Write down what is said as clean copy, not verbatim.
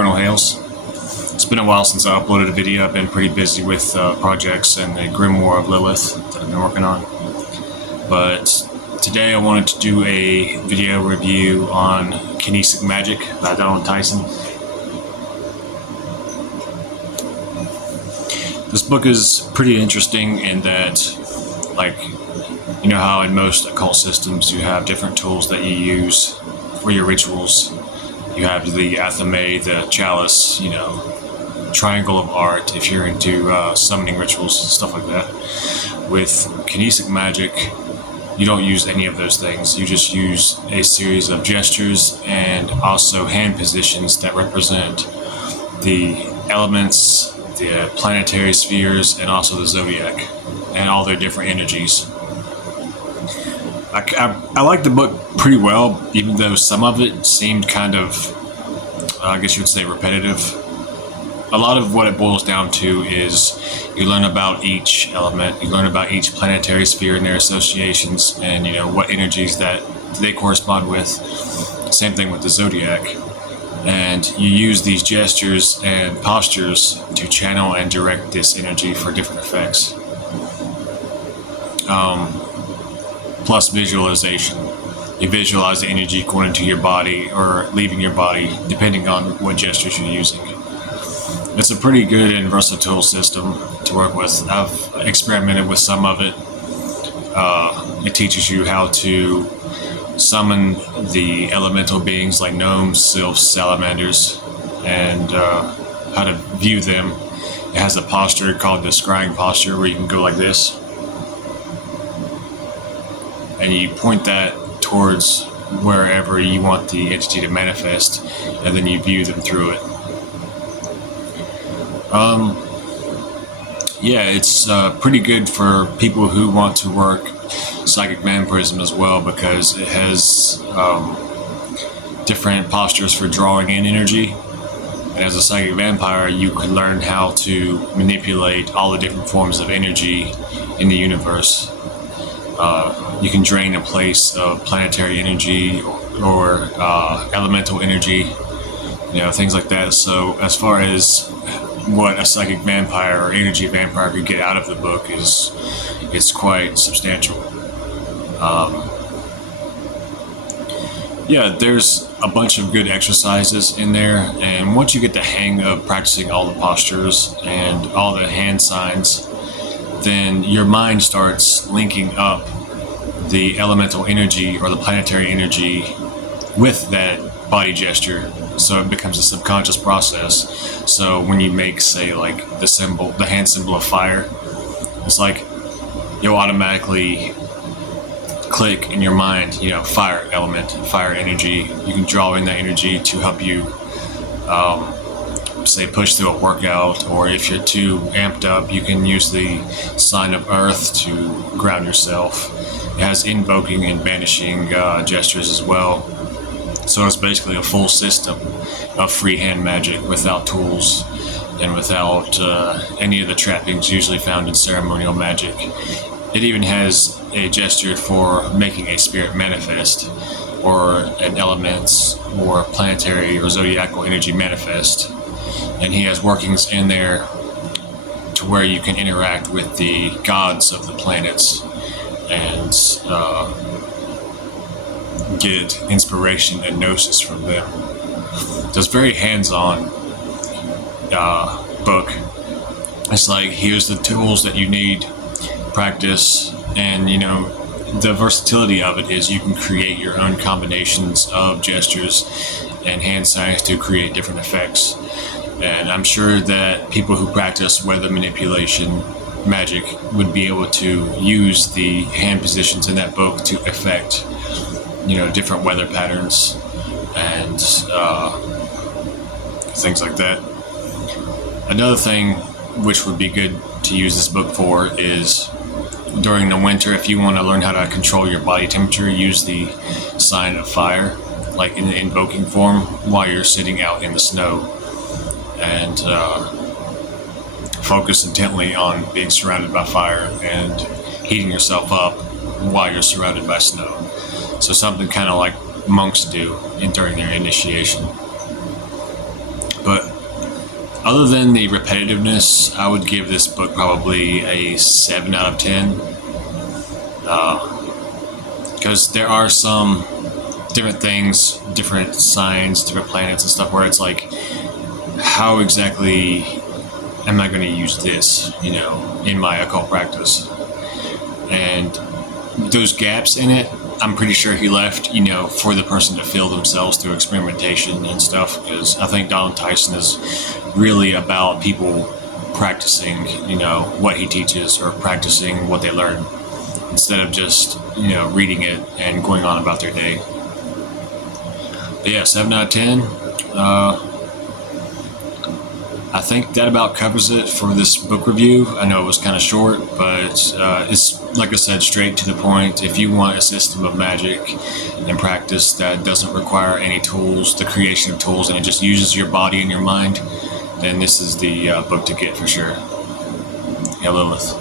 Infernal Hails. It's been a while since I uploaded a video. I've been pretty busy with projects and the Grimoire of Lilith that I've been working on. But today I wanted to do a video review on Kinesic Magic by Donald Tyson. This book is pretty interesting in that, like, you know how in most occult systems you have different tools that you use for your rituals. You have the athame, the chalice, triangle of art if you're into summoning rituals and stuff like that. With Kinesic Magic, you don't use any of those things. You just use a series of gestures and also hand positions that represent the elements, the planetary spheres, and also the zodiac and all their different energies. I like the book pretty well, even though some of it seemed kind of, I guess you would say, repetitive. A lot of what it boils down to is you learn about each element, you learn about each planetary sphere and their associations, and what energies that they correspond with. Same thing with the zodiac. And you use these gestures and postures to channel and direct this energy for different effects. Plus visualization. You visualize the energy going into your body or leaving your body, depending on what gestures you're using. It's a pretty good and versatile system to work with. I've experimented with some of it. It teaches you how to summon the elemental beings like gnomes, sylphs, salamanders, and how to view them. It has a posture called the scrying posture where you can go like this. And you point that towards wherever you want the entity to manifest, and then you view them through it. It's pretty good for people who want to work psychic vampirism as well, because it has different postures for drawing in energy. And as a psychic vampire, you can learn how to manipulate all the different forms of energy in the universe. You can drain a place of planetary energy or elemental energy, things like that. So as far as what a psychic vampire or energy vampire could get out of the book it's quite substantial. There's a bunch of good exercises in there, and once you get the hang of practicing all the postures and all the hand signs, then your mind starts linking up the elemental energy or the planetary energy with that body gesture, so it becomes a subconscious process. So when you make, say, like the hand symbol of fire, it's like you'll automatically click in your mind, fire element, fire energy. You can draw in that energy to help you say push through a workout, or if you're too amped up, you can use the sign of earth to ground yourself. It has invoking and banishing gestures as well. So it's basically a full system of freehand magic without tools and without any of the trappings usually found in ceremonial magic. It even has a gesture for making a spirit manifest, or an element or planetary or zodiacal energy manifest. And he has workings in there to where you can interact with the gods of the planets and get inspiration and gnosis from them. So it's very hands-on book. It's like, here's the tools that you need, practice, and the versatility of it is you can create your own combinations of gestures and hand signs to create different effects. And I'm sure that people who practice weather manipulation magic would be able to use the hand positions in that book to affect different weather patterns and things like that. Another thing which would be good to use this book for is during the winter, if you want to learn how to control your body temperature, use the sign of fire, like in the invoking form, while you're sitting out in the snow, and focus intently on being surrounded by fire and heating yourself up while you're surrounded by snow. So something kind of like monks do during their initiation. But other than the repetitiveness, I would give this book probably a 7 out of 10. Because there are some different things, different signs, different planets and stuff where it's like, how exactly am I going to use this, in my occult practice? And those gaps in it, I'm pretty sure he left, for the person to fill themselves through experimentation and stuff, because I think Donald Tyson is really about people practicing, what he teaches or practicing what they learn instead of just, reading it and going on about their day. But yeah, 7 out of 10. I think that about covers it for this book review. I know it was kind of short, but it's, like I said, straight to the point. If you want a system of magic and practice that doesn't require any tools, the creation of tools, and it just uses your body and your mind, then this is the book to get for sure. Yeah, Lilith.